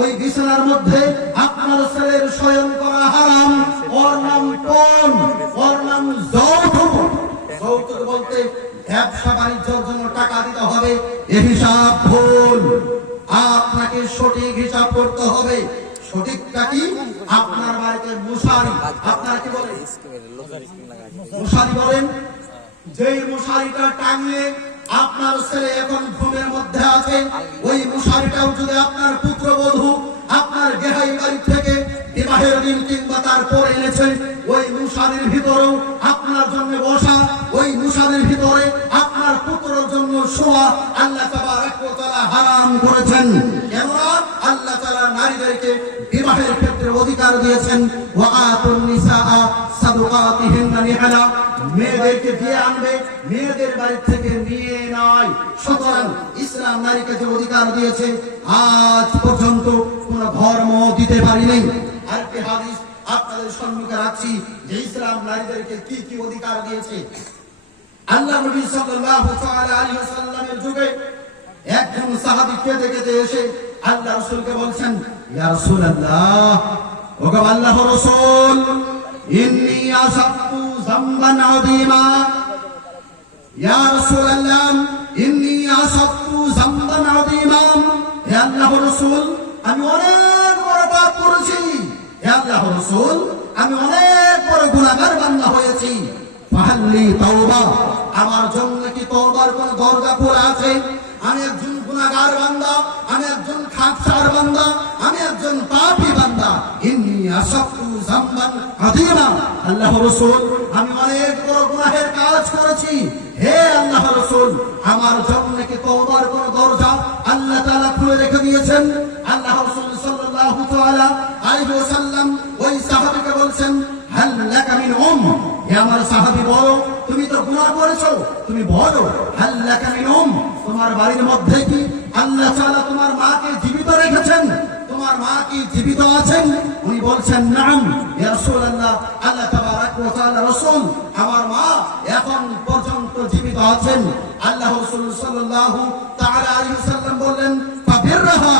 ওই বিছানার মধ্যে আপনার ছেলের শয়ন করা হারাম। ওর নাম কোন? ওর নাম যৌতুক। যৌতুক বলতে ব্যবসা বাণিজ্যের জন্য টাকা দিতে হবে, এই হিসাব ভুল। আপনাকে সঠিক হিসাব করতে হবে। সঠিকটা কি? আপনার বাড়িতে মশারি, আপনারা কি বলেন? মশারি বলেন। যেই মশারিটা টাঙিয়ে আপনার ছেলে এখন ঘুমের মধ্যে আছে, ওই মশারিটাও যদি আপনার পুত্রবধূ আপনার গেহাই বাড়ি থেকে বিবাহের দিন কিংবা তারপরে এনেছে, ওই মশারির ভিতরেও আপনার জন্য বসা, ওই মশারির ভিতরে আপনার পুত্রের জন্য শোয়া আল্লাহ তাবারক ওয়া তাআলা হারাম করেছেন। কেননা আল্লাহ তাআলা নারীদেরকে বিবাহের ক্ষেত্রে অধিকার দিয়েছেন, ওয়া আতুন নিসাআ সাদুকাতিহিন্না নিহালা, মেয়েদেরকে দিয়ে আনবে, মেয়েদের বাড়ি থেকে নিয়ে নয়। সুতরাং ইসলাম নারীকে যে অধিকার দিয়েছে আজ পর্যন্ত কোন ধর্ম দিতে পারেনি। আরেকটি হাদিস আপনাদের সম্মুখে রাখছি যে ইসলাম নারীদেরকে কি কি অধিকার দিয়েছে। আল্লাহ নবী সাল্লাল্লাহু তাআলা আলাইহি ওয়াসাল্লামের যুগে একজন সাহাবী কেঁদে কেঁদে এসে আল্লাহ রাসূলকে বলছেন, ইয়া রাসূলুল্লাহ, ওগো আল্লাহর রাসূল, ইন্নী আসাবতু যামবান আযীমা, ইয়া রাসূলুল্লাহ, ইন্নী আসাবতু যামবান আযীমা, হে আল্লাহর রাসূল, আমি অনেক বড় পাপ করেছি। হে আল্লাহর রাসূল, আমি অনেক বড় গুনাহগার বান্দা হয়েছি। ফাহাল্লি তাওবা, আমার জন্য কি তওবার কোন দরজা খোলা আছে? আমি একজন গুনাহগার বান্দা, আমি একজন খাকসার বান্দা, আমি একজন পাপী বান্দা। ইন্নী আসাবতু যামবান আযীমা, আল্লাহর রাসূল, আমি অনেক বড় গুনাহের কাজ করেছি। হে আল্লাহর রাসূল, আমার জন্য কি তওবার কোন দরজা আল্লাহ তাআলা খুলে রেখে দিয়েছেন? আল্লাহর রাসূল সাল্লাল্লাহু তাআলা আলাইহি ওয়াসাল্লাম ওই সাহাবীকে বলছেন, হাল লাকা মিন হে আমার সাহাবী, বলো, তুমি তো গুনাহ করেছো, তুমি বলো, হাল লাকা মিন তোমার বাড়ির মধ্যে কি আল্লাহ তাআলা তোমার মাকে জীবিত রেখেছেন? তোমার মা কি জীবিত আছেন? উনি বলছেন, নাম ইয়া রাসূলুল্লাহ, আল্লাহ তাবারক ওয়া তাআলা রাসূল, আমার মা এখন পর্যন্ত জীবিত আছেন। আল্লাহ রাসূল সাল্লাল্লাহু তাআলা আলাইহি ওয়াসাল্লাম বললেন, ফাবিরহা,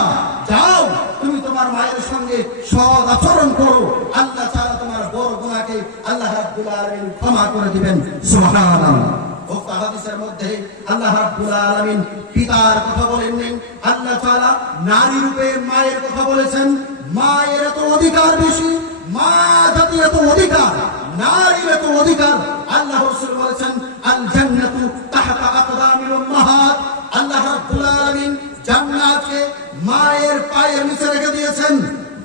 যাও তুমি তোমার মায়ের সঙ্গে সৎ আচরণ করো, আল্লাহ তাআলা তোমার বড় গুনাহকে আল্লাহ রাব্বুল আলামিন ক্ষমা করে দিবেন। সুবহানাল্লাহ। উক্ত হাদিসের মধ্যে আল্লাহ রাব্বুল আলামিন পিতার কথা বলেননি, আল্লাহ তাআলা নারী রূপে মায়ের কথা বলেছেন। মায়ের এত অধিকার বেশি, মা জাতির এত অধিকার, নারীর এত অধিকার। আল্লাহ রাসূল বলেছেন, আল জান্নাতু তাহতা আকদামিল উম্মাহাত, আল্লাহ রাব্বুল আলামিন জান্নাতকে মায়ের পায়ের নিচে রেখে দিয়েছেন।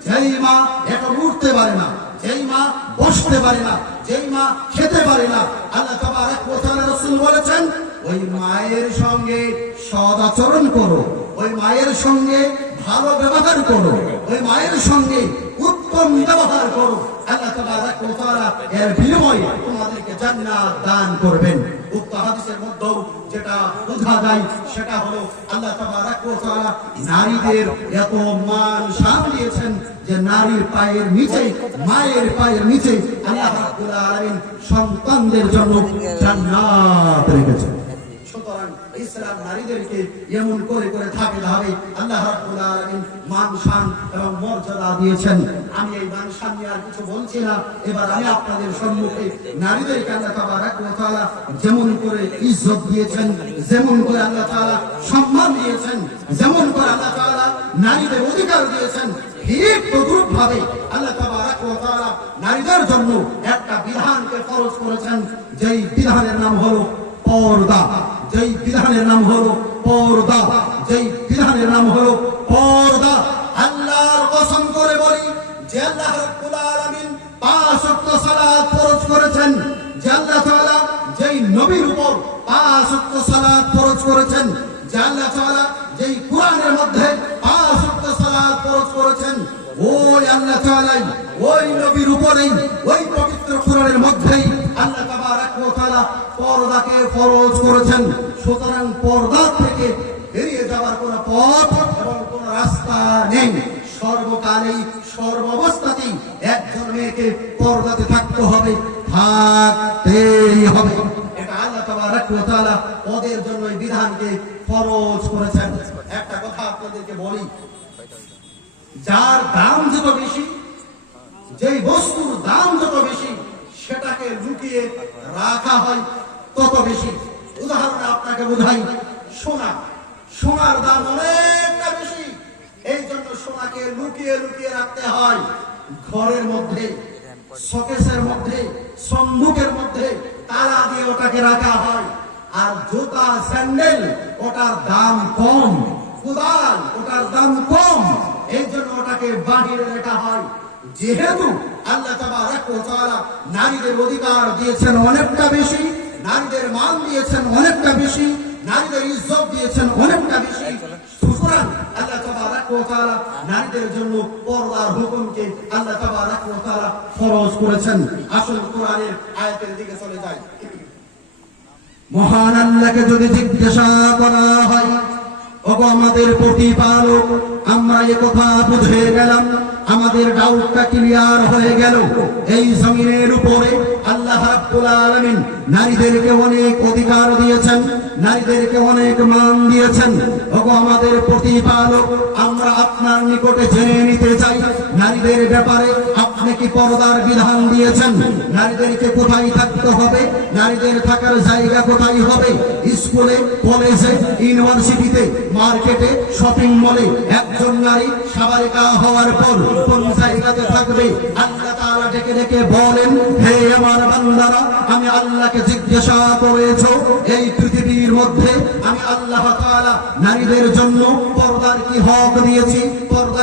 যেই মা এখন উঠতে পারে না, যেই মা বসতে পারে না, যেই মা খেতে পারে না, আল্লাহ তাবারক ওয়া তাআলা রাসূল বলেছেন, ওই মায়ের সঙ্গে সৎ আচরণ করো, ওই মায়ের সঙ্গে ভালো ব্যবহার করো, ওই মায়ের সঙ্গে উত্তম ব্যবহার করো, আল্লাহ তাবারক ওয়া তাআলা এর বিনিময়ে তোমাদেরকে জান্নাত দান করবেন। উক্ত হাদিসের মধ্যে যেটা বোঝা যায় সেটা হলো আল্লাহ তাবারক ওয়া তাআলা নারীদের এত মান শান দিয়েছেন যে নারীর পায়ের নিচে, মায়ের পায়ের নিচে আল্লাহ রাব্বুল আলামিন সন্তানদের জন্য জান্নাত রেখেছেন। সুতরাং ইসলাম নারীদেরকে এমন করে করে থাকতে হবে। আল্লাহ রাব্বুল আলামিন মান শান এবং মর্যাদা দিয়েছেন। আমি এই মান শান নিয়ে আর কিছু বলছি না। এবার আমি আপনাদের সম্মুখে নারীদেরকে আল্লাহ তাবারক ওয়া তাআলা যেমন করে ইজ্জত দিয়েছেন, যেমন করে আল্লাহ তাআলা সম্মান দিয়েছেন, যেমন করে আল্লাহ তাআলা নারীদের অধিকার দিয়েছেন, ঠিক তদ্রূপ ভাবে আল্লাহ তাবারক ওয়া তাআলা নারীদের জন্য একটা বিধানকে ফরজ করেছেন, যেই বিধানের নাম হলো পর্দা, যেই বিধানের নাম হলো পর্দা, যেই বিধানের নাম হলো পর্দা। আল্লাহর কসম করে বলি যে আল্লাহ রাব্বুল আলামিন 5 ওয়াক্ত সালাত ফরজ করেছেন, যে আল্লাহ তাআলা যেই নবীর উপর 5 ওয়াক্ত সালাত ফরজ করেছেন, যে আল্লাহ তাআলা যেই কোরআনের মধ্যে 5 ওয়াক্ত সালাত ফরজ করেছেন, ওই আল্লাহ তাআলা ওই নবীর উপরেই ওই পবিত্র কোরআনের মধ্যেই আল্লাহ তাবারক ওয়া তাআলা পর্দাকে ফরজ করেছেন। সুতরাং পর্দা থেকে বেরিয়ে যাওয়ার কোনো পথ এবং কোনো রাস্তা নেই। সর্বকালেই সর্বাবস্থাতেই একজন মেয়েকে পর্দাতে থাকতে হবে, থাকতেই হবে। এটা আল্লাহ তাবারক ওয়া তাআলা ওদের জন্য এই বিধানকে ফরজ করেছেন। একটা কথা আপনাদেরকে বলি, যার দাম যত বেশি, যেই বস্তুর দাম যত বেশি, সেটাকে লুকিয়ে রাখা হয় তত বেশি। উদাহরণে আপনাকে বোঝাই, সোনা, সোনার দাম অনেকটা বেশি, এই জন্য সোনাকে লুকিয়ে লুকিয়ে রাখতে হয় ঘরের মধ্যে, শোকেসের মধ্যে, সম্মুখের মধ্যে তালা দিয়ে ওটাকে রাখা হয়। আর জুতা, স্যান্ডেল, ওটার দাম কম, কুদাল, ওটার দাম কম, এই জন্য ওটাকে বাহিরে রাখা হয়। যেহেতু আল্লাহ তাবারক ওয়া তাআলা নারীদের অধিকার দিয়েছেন অনেকটা বেশি, নারীদের মান দিয়েছেন অনেকটা বেশি, নারীদের ইজ্জত দিয়েছেন অনেকটা বেশি, সুতরাং আল্লাহ তাবারক ওয়া তাআলা নারীদের জন্য পর্দার হুকুমকে আল্লাহ তাবারক ওয়া তাআলা ফরজ করেছেন। আসল কোরআনের আয়াতের দিকে চলে যাই। মহান আল্লাহকে যদি জিজ্ঞাসা করা হয়, ওগো আমাদের প্রতিপালক, আমরা এ কথা বুঝে গেলাম, আমাদের ডাউটটা ক্লিয়ার হয়ে গেল, এই জমিনের উপরে আল্লাহ রাব্বুল আলামিন নারীদেরকে অনেক অধিকার দিয়েছেন, নারীদেরকে অনেক মান দিয়েছেন। ওগো আমাদের প্রতিপালক, আমরা আপনার নিকটে জেনে নিতে চাই, নারীদের ব্যাপারে আপনি কি পর্দার বিধান দিয়েছেন? নারীদেরকে কোথায় থাকতে হবে? নারীদের থাকার জায়গা কোথায় হবে? স্কুলে, কলেজে, ইউনিভার্সিটিতে, মার্কেটে, শপিং মলে একজন নারী সাবালিকা হওয়ার পর কোন জায়গাতে থাকবে? আল্লাহ তাআলা ডেকে ডেকে বলেন, হে আমার বান্দারা, আমি আল্লাহকে জিজ্ঞাসা করেছো, এই পৃথিবীর মধ্যে আমি আল্লাহ তাআলা নারীদের জন্য পর্দার কি হক দিয়েছি? পর্দা